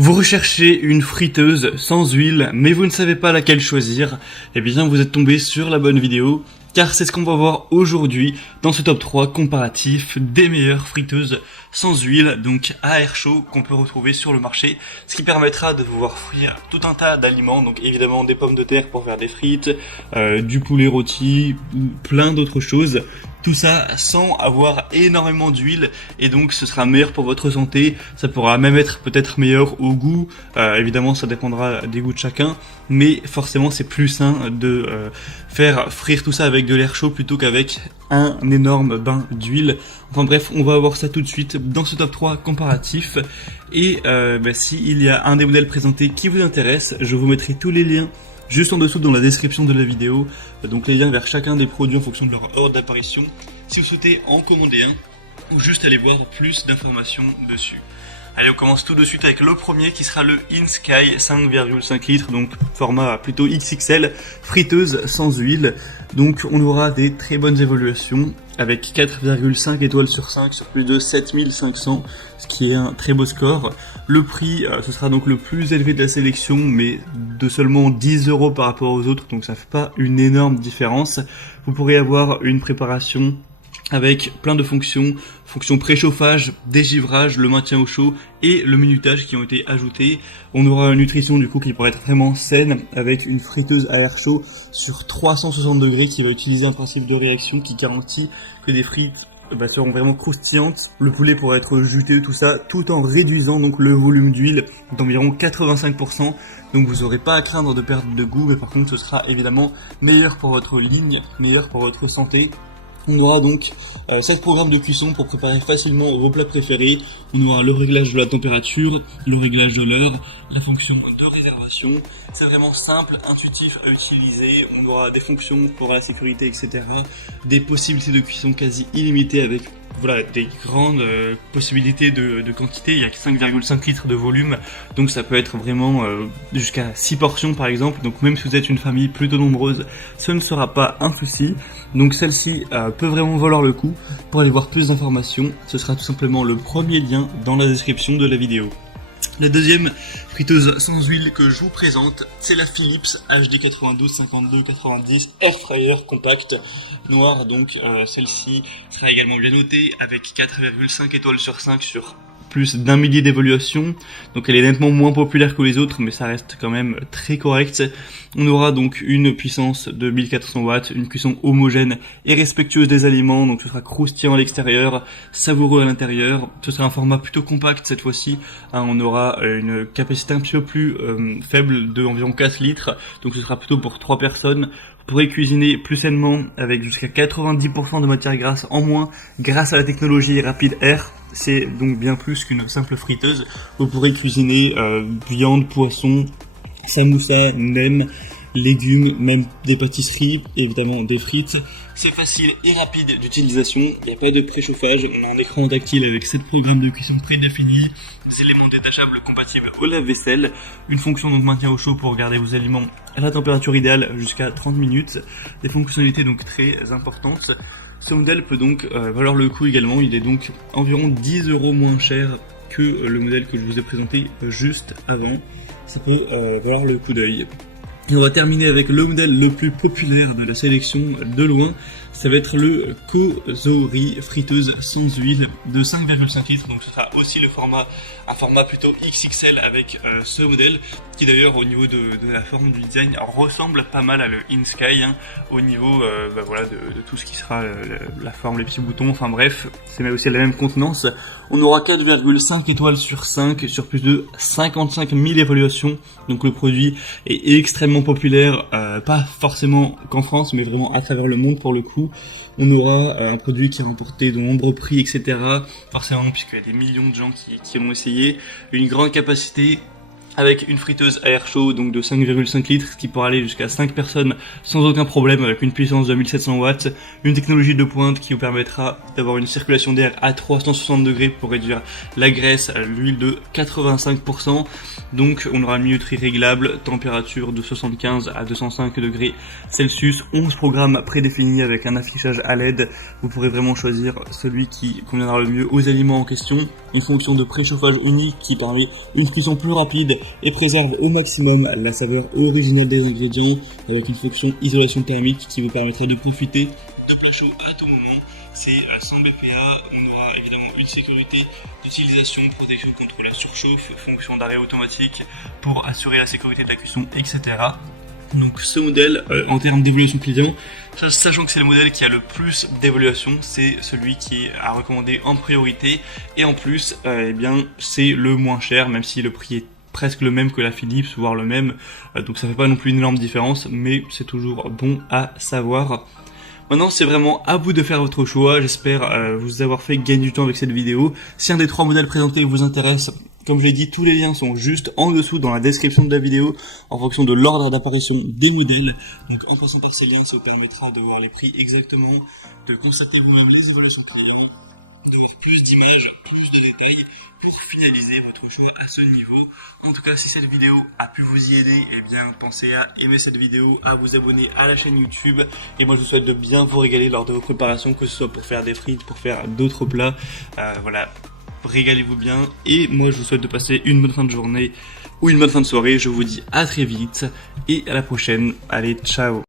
Vous recherchez une friteuse sans huile, mais vous ne savez pas laquelle choisir, eh bien vous êtes tombé sur la bonne vidéo, car c'est ce qu'on va voir aujourd'hui dans ce top 3 comparatif des meilleures friteuses sans huile, donc à air chaud, qu'on peut retrouver sur le marché, ce qui permettra de vous voir frire tout un tas d'aliments, donc évidemment des pommes de terre pour faire des frites, du poulet rôti, plein d'autres choses. Tout ça sans avoir énormément d'huile, et donc ce sera meilleur pour votre santé. Ça pourra même être peut-être meilleur au goût, évidemment ça dépendra des goûts de chacun, mais forcément c'est plus sain de faire frire tout ça avec de l'air chaud plutôt qu'avec un énorme bain d'huile. Enfin bref, on va voir ça tout de suite dans ce top 3 comparatif, et s'il y a un des modèles présentés qui vous intéresse, je vous mettrai tous les liens juste en dessous dans la description de la vidéo, donc les liens vers chacun des produits en fonction de leur ordre d'apparition, si vous souhaitez en commander un, ou juste aller voir plus d'informations dessus. Allez, on commence tout de suite avec le premier qui sera le InSky 5,5 litres, donc format plutôt XXL, friteuse sans huile. Donc on aura des très bonnes évaluations avec 4,5 étoiles sur 5 sur plus de 7500, ce qui est un très beau score. Le prix, ce sera donc le plus élevé de la sélection, mais de seulement 10 € par rapport aux autres, donc ça fait pas une énorme différence. Vous pourrez avoir une préparation avec plein de fonctions préchauffage, dégivrage, le maintien au chaud et le minutage qui ont été ajoutés. On aura une nutrition du coup qui pourrait être vraiment saine avec une friteuse à air chaud sur 360 degrés qui va utiliser un principe de réaction qui garantit que des frites seront vraiment croustillantes. Le poulet pourra être juteux, tout ça, tout en réduisant donc le volume d'huile d'environ 85%. Donc vous n'aurez pas à craindre de perdre de goût, mais par contre ce sera évidemment meilleur pour votre ligne, meilleur pour votre santé. On aura donc 7 programmes de cuisson pour préparer facilement vos plats préférés. On aura le réglage de la température, le réglage de l'heure, la fonction de réservation. C'est vraiment simple, intuitif à utiliser. On aura des fonctions pour la sécurité, etc. Des possibilités de cuisson quasi illimitées avec des grandes possibilités de quantité. Il y a 5,5 litres de volume, donc ça peut être vraiment jusqu'à 6 portions par exemple. Donc même si vous êtes une famille plutôt nombreuse, ce ne sera pas un souci. Donc celle-ci peut vraiment valoir le coup. Pour aller voir plus d'informations, ce sera tout simplement le premier lien dans la description de la vidéo. La deuxième friteuse sans huile que je vous présente, c'est la Philips HD 92 52 90 Air Fryer Compact noire. Donc celle-ci sera également bien notée avec 4,5 étoiles sur 5 sur plus d'un millier d'évaluations. Donc elle est nettement moins populaire que les autres, mais ça reste quand même très correct. On aura donc une puissance de 1400 watts, une cuisson homogène et respectueuse des aliments, donc ce sera croustillant à l'extérieur, savoureux à l'intérieur. Ce sera un format plutôt compact cette fois-ci, on aura une capacité un petit peu plus faible de environ 4 litres, donc ce sera plutôt pour 3 personnes. Vous pourrez cuisiner plus sainement avec jusqu'à 90% de matière grasse en moins grâce à la technologie Rapid Air. C'est donc bien plus qu'une simple friteuse. Vous pourrez cuisiner viande, poisson, samoussa, nem, légumes, même des pâtisseries, évidemment des frites. C'est facile et rapide d'utilisation, il n'y a pas de préchauffage, on a un écran tactile avec 7 programmes de cuisson prédéfinis, des éléments détachables compatibles au lave-vaisselle, une fonction donc maintien au chaud pour garder vos aliments à la température idéale jusqu'à 30 minutes, des fonctionnalités donc très importantes. Ce modèle peut donc valoir le coup également, il est donc environ 10 € moins cher que le modèle que je vous ai présenté juste avant. Ça peut valoir le coup d'œil. Et on va terminer avec le modèle le plus populaire de la sélection de loin, ça va être le Kozori friteuse sans huile de 5,5 litres, donc ce sera aussi un format plutôt XXL avec ce modèle, qui d'ailleurs au niveau de la forme du design ressemble pas mal à le InSky, au niveau de tout ce qui sera la forme, les petits boutons, enfin bref, c'est aussi la même contenance. On aura 4,5 étoiles sur 5 sur plus de 55 000 évaluations, donc le produit est extrêmement populaire, pas forcément qu'en France, mais vraiment à travers le monde pour le coup. On aura un produit qui a remporté de nombreux prix, etc. Forcément, puisqu'il y a des millions de gens qui l'ont essayé. Une grande capacité avec une friteuse à air chaud donc de 5,5 litres, ce qui pourra aller jusqu'à 5 personnes sans aucun problème, avec une puissance de 1700 watts, une technologie de pointe qui vous permettra d'avoir une circulation d'air à 360 degrés pour réduire la graisse, l'huile de 85%, donc on aura une minuterie réglable, température de 75 à 205 degrés Celsius, 11 programmes prédéfinis avec un affichage à LED, vous pourrez vraiment choisir celui qui conviendra le mieux aux aliments en question, une fonction de préchauffage unique qui permet une cuisson plus rapide et préserve au maximum la saveur originelle des ingrédients, avec une fonction isolation thermique qui vous permettrait de profiter de plats chauds à tout moment. C'est à 100 BPA, on aura évidemment une sécurité d'utilisation, protection contre la surchauffe, fonction d'arrêt automatique pour assurer la sécurité de la cuisson, etc. Donc ce modèle, en termes d'évaluation client, sachant que c'est le modèle qui a le plus d'évaluation, c'est celui qui est à recommander en priorité, et en plus, eh bien, c'est le moins cher, même si le prix est presque le même que la Philips, voire le même, donc ça fait pas non plus une énorme différence, mais c'est toujours bon à savoir. Maintenant, c'est vraiment à vous de faire votre choix. J'espère vous avoir fait gagner du temps avec cette vidéo. Si un des 3 modèles présentés vous intéresse, comme je l'ai dit, tous les liens sont juste en dessous dans la description de la vidéo en fonction de l'ordre d'apparition des modèles. Donc en passant par ces liens, ça vous permettra de voir les prix exactement, de constater vous-même les évolutions clients, de voir plus d'images, plus de détails, pour finaliser votre choix à ce niveau. En tout cas, si cette vidéo a pu vous y aider, eh bien pensez à aimer cette vidéo, à vous abonner à la chaîne YouTube, et moi je vous souhaite de bien vous régaler lors de vos préparations, que ce soit pour faire des frites, pour faire d'autres plats, voilà, régalez-vous bien, et moi je vous souhaite de passer une bonne fin de journée ou une bonne fin de soirée. Je vous dis à très vite et à la prochaine. Allez, ciao.